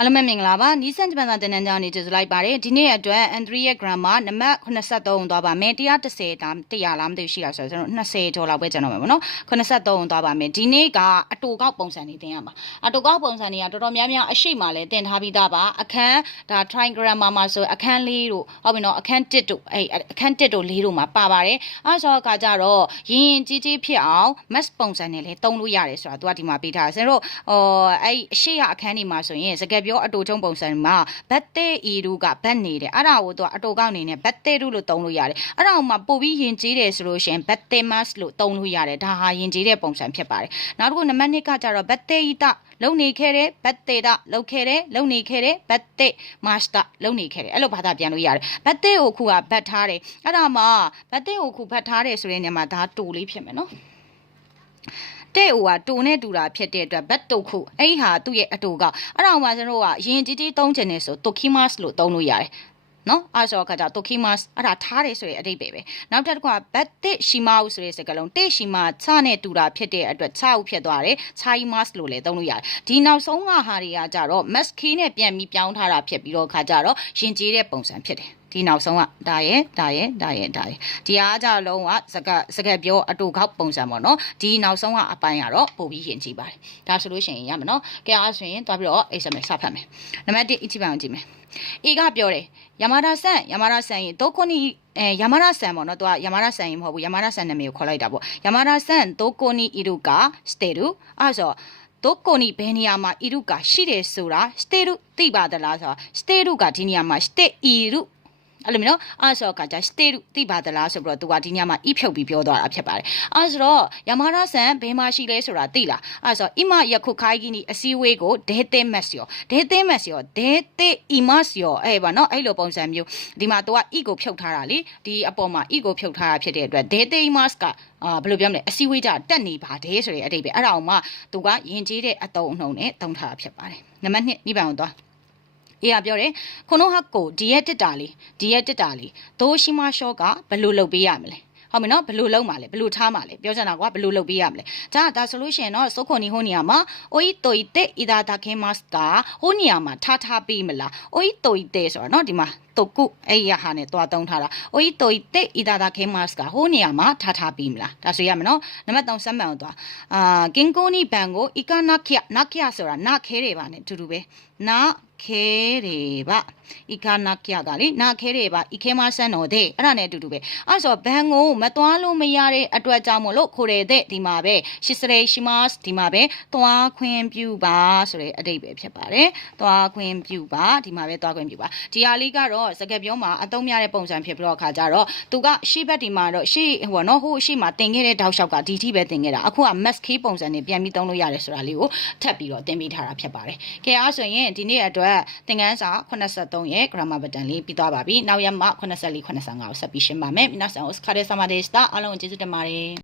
အားလုံးပဲမင်္ဂလာပါနီးစံဂျပန်စာတင်နန်းကြောင်းနေကြိုလိုက်ပါတယ်ဒီနေ့အတွက် N3 ရဲ့ grammar နံပါတ်83သွားပါမယ်130ဒါ100လားမသိဘူးရှိလားဆိုတော့ကျွန်တော်20ကျော်လောက်ပဲကျွန်တော်မယ်ပေါ့နော်83သွားပါမယ်ဒီနေ့ကအတူကောက်ပုံစံနေသင်ရမှာအတူကောက်ပုံစံတွေကတော်တော်များများအရှိမှလည်းသင်ထားပြီးသားပါအခန်းဒါ try grammar မှာဆိုအခန်းလေးတို့ဟုတ်ပြီနော်အခန်း1တို့အဲ့အခန်း1တို့4တို့မှာပါပါတယ်အဲဆိုတော့ကကြတော့ရင်ရင်ကြီးကြီးဖြစ်အောင် mass ပုံစံနဲ့လည်းသုံးလို့ရတယ်ဆိုတာသူကဒီမှာပေးထားတယ်ဆင်တို့ဟိုအဲ့အရှိရအခန်းဒီမှာဆိုရင်စကားပြောအတူချုံပုံစံမှာဘတ်တေအီရူကဘတ်နေတယ်အဲ့ဒါကိုသူကအတူကောက်နေနဲ့ဘတ်တေရူလို့သုံးလို့ရတယ်အဲ့ဒါမှပို့ပြီးယင်ကြီးတယ်ဆိုလို့ရှိရင်ဘတ်တေမတ်လို့သုံးလို့ရတယ်ဒါဟာယင်ကြီးတဲ့ပုံစံဖြစ်ပါတယ်နောက်တစ်ခုနံပါတ်2ကကြတော့ဘတ်တေဤတလုံနေခဲ့တဲ့ဘတ်တေတာလုံခဲ့တဲ့လုံနေခဲ့တဲ့ဘတ်တေမတ်တာလုံနေခဲ့တယ်အဲ့လိုဘာသာပြန်လို့ရတယ်ဘတ်တေကိုခုကဘတ်ထားတယ်အဲ့ဒါမှဘတ်တေကိုခုဘတ်ထားတယ်ဆိုတဲ့နေရာမှာဒါတူလေးဖြစ်မယ်နော် တဲ့ဟိုကတူနဲ့တူတာဖြစ်တဲ့အတွက်ဘတ်တုတ်ခုအဲ့ဒီဟာသူ့ရဲ့အတူကအဲ့ဒါမှကျွန်တော်တို့ကရင်ကြီးကြီးသုံးချင်နေဆိုတိုကီမတ်လို့သုံးလို့ရတယ်နော်အဲ့ဆိုခါကျတိုကီမတ်အဲ့ဒါထားတယ်ဆိုတဲ့အဓိပ္ပာယ်ပဲနောက်တစ်ခုကဘတ်တစ်ရှီမာဦးဆိုတဲ့စကားလုံးတစ်ရှီမာချနဲ့တူတာဖြစ်တဲ့အတွက်ချဦးဖြစ်သွားတယ်ချာီမတ်လို့လည်းသုံးလို့ရတယ်ဒီနောက်ဆုံးကဟာတွေကကြတော့မက်စကီနဲ့ပြန်ပြီးပြောင်းထားတာဖြစ်ပြီးတော့ခါကျတော့ရင်ကြီးတဲ့ပုံစံဖြစ်တယ် ဒီနောက်ဆုံးကဒါရဲ့ဒါရဲ့ဒါရဲ့ဒါရဲ့ဒီအားကြလုံးကစကစကပြောအတူခောက်ပုံစံပေါ့နော်ဒီနောက်ဆုံးကအပိုင်းကတော့ပို့ပြီးရင်ကြည့်ပါတယ်ဒါဆိုလို့ရှိရင်ရမယ်နော်ကဲအားဆိုရင်တွားပြီးတော့ HTML စဖတ်မယ်နံပါတ်1အချိပန်ကြည့်မယ်အေကပြောတယ်ယမာဒါဆန်ယမာဒါဆန်ရင်ဒုခုနီအဲယမာဒါဆန်ပေါ့နော်သူကယမာဒါဆန်ရင်မဟုတ်ဘူးယမာဒါဆန်နာမည်ကိုခေါ်လိုက်တာပေါ့ယမာဒါဆန်ဒုခုနီအီရုကစတေရုအဲ့ဆိုဒုကိုနီဘယ်နေရာမှာအီရုကရှိတယ်ဆိုတာစတေရုသိပါသလားဆိုတာစတေရုကဒီနေရာမှာစတေအီရု အဲ့လိုမျိုးနော်အဲ့ဆိုကကြာစတေရုသိပါသလားဆိုပြီးတော့သူကဒီညမှာဣဖြုတ်ပြီးပြောသွားတာဖြစ်ပါတယ်အဲ့ဆိုတော့ယမာရာဆန်ဘယ်မှာရှိလဲဆိုတာသိလားအဲ့ဆိုအီမယခုခိုင်းကြီးနီအစည်းအဝေးကိုဒေသေမက်စီယောဒေသေမက်စီယောဒေသေအီမစီယောအဲ့ပါနော်အဲ့လိုပုံစံမျိုးဒီမှာသူကဣကိုဖြုတ်ထားတာလေဒီအပေါ်မှာဣကိုဖြုတ်ထားတာဖြစ်တဲ့အတွက်ဒေသေအီမတ်ကအာဘယ်လိုပြောမလဲအစည်းအဝေးကြတက်နေပါတယ်ဆိုတဲ့အတိတ်ပဲအဲ့ဒါအောင်မှသူကယဉ်ကျေးတဲ့အတုံးအနှုံနဲ့တုံးထားတာဖြစ်ပါတယ်နံပါတ်1နိဗ္ဗာန်ကိုသွား အေးကပြောတယ်ခုနဟတ်ကိုဒီရဲ့တစ်တာလေးဒီရဲ့တစ်တာလေးဒိုရှိမရှိုးကဘယ်လိုလုပ်ပေးရမလဲဟုတ်ပြီနော်ဘယ်လိုလုပ်မှာလဲဘယ်လိုထားမှာလဲပြောချင်တာကဘယ်လိုလုပ်ပေးရမလဲဒါဒါဆိုလို့ရှိရင်တော့စုခွန်နီဟိုနီယာမှာအိုဤတိုဤတဲ့ဣဒါတာခင်မတ်တာဟိုနီယာမှာထားထားပေးမလားအိုဤတိုဤတဲ့ဆိုတော့နော်ဒီမှာတုတ်ကုအဲ့ရဟာနဲ့တွားတုံးထားတာအိုဤတိုဤတဲ့ဣဒါတာခင်မတ်ကဟိုနီယာမှာထားထားပေးမလားဒါဆိုရမယ်နော်နံပါတ်3ဆက်မှန်အောင်တွားအာကင်ကိုနီဘန်ကိုဣကနာခိယနာခိယဆိုတာနာခဲတယ်ပါနဲ့အတူတူပဲနာ ခဲတယ်ပါဣကနာခိယကလေနာခဲတယ်ပါဣခဲမဆန်တော်တဲ့အဲ့ဒါနဲ့အတူတူပဲအဲ့ဆိုဘန်ကိုမသွားလို့မရတဲ့အတွက်ကြောင့်မို့လို့ခိုရတဲ့ဒီမှာပဲရှစ်စရေရှိမတ်ဒီမှာပဲသွားခွင့်ပြုပါဆိုတဲ့အတိတ်ပဲဖြစ်ပါတယ်သွားခွင့်ပြုပါဒီမှာပဲသွားခွင့်ပြုပါဒီဟာလေးကတော့စကားပြောမှာအသုံးများတဲ့ပုံစံဖြစ်ပြီးတော့အခါကျတော့သူကရှေ့ဘက်ဒီမှာတော့ရှေ့ဟိုနော်ဟိုရှေ့မှာတင်ခဲ့တဲ့တောက်လျှောက်ကဒီထိပဲတင်ခဲ့တာအခုက mask key ပုံစံနဲ့ပြန်ပြီးသုံးလို့ရတယ်ဆိုတာလေးကိုထပ်ပြီးတော့တင်ပေးထားတာဖြစ်ပါတယ်ကဲအားဆိုရင်ဒီနေ့အတွသင်ခန်းစာ83ရဲ့ grammar button လေးပြီးသွားပါပြီနောက်ရက်မှ84 85ကိုဆက်ပြီးရှင်းပါမယ်皆さんお疲れ様でしたအားလုံးကျေးဇူးတင်ပါတယ်